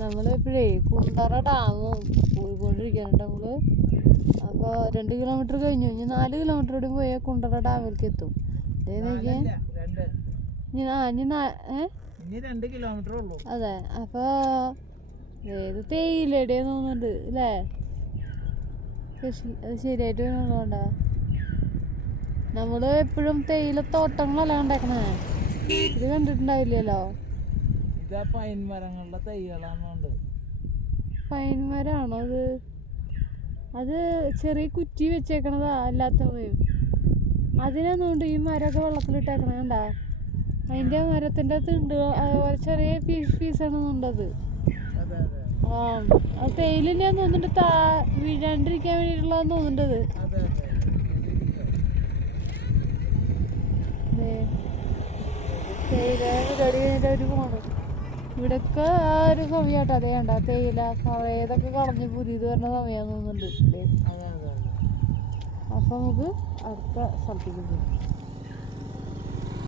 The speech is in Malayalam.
നമ്മളിപ്പോഴേ കുണ്ടറ ഡാം പോയിക്കൊണ്ടിരിക്കുകയാണ് നമ്മൾ. അപ്പോൾ രണ്ട് കിലോമീറ്റർ കഴിഞ്ഞു. ഇനി നാല് കിലോമീറ്റർ കൂടി പോയാൽ കുണ്ടറ ഡാമിലേക്ക് എത്തും. ഇനി ആ രണ്ട് കിലോമീറ്റർ ഉള്ളൂ. അതെ. അപ്പോൾ ഏത് തേയിലയുടെ തോന്നുന്നുണ്ട് അല്ലേ കൃഷി അത് ശരിയായിട്ട് വരുന്നുണ്ടോ നമ്മൾ എപ്പോഴും തേയില തോട്ടങ്ങളല്ല കണ്ടേക്കണേ. ഇത് കണ്ടിട്ടുണ്ടാവില്ലല്ലോ. ഇതാ പൈൻ മരങ്ങളുടെ തൈകളാണുണ്ട് പൈൻ മരമാണോ അത്? അത് ചെറിയ കുറ്റി വെച്ചേക്കണതാ അല്ലാത്തത്. അതിനൊന്നുകൊണ്ട് ഈ മരമൊക്കെ വെള്ളത്തിലിട്ടേക്കണ കണ്ടാ? അതിന്റെ മരത്തിന്റെ തിണ്ട് അതുപോലെ ചെറിയ പീസ് പീസാണെന്നുണ്ടത് ആ അത് തേയിലിന്റെ തോന്നുന്നുണ്ട് താ വീഴാണ്ടിരിക്കാൻ വേണ്ടിയിട്ടുള്ളതെന്ന് തോന്നുന്നുണ്ടത്. തേയില കഴിഞ്ഞിട്ട് അവർ പോണു. ഇവിടൊക്കെ ആ ഒരു സമയട്ടോ. അതേ കണ്ട? തേയില പഴയതൊക്കെ കളഞ്ഞ് പുതിയത് വരുന്ന സമയം തോന്നുന്നുണ്ട്. അപ്പം നമുക്ക് അടുത്ത സ്ഥലത്തേക്ക് പോകാം.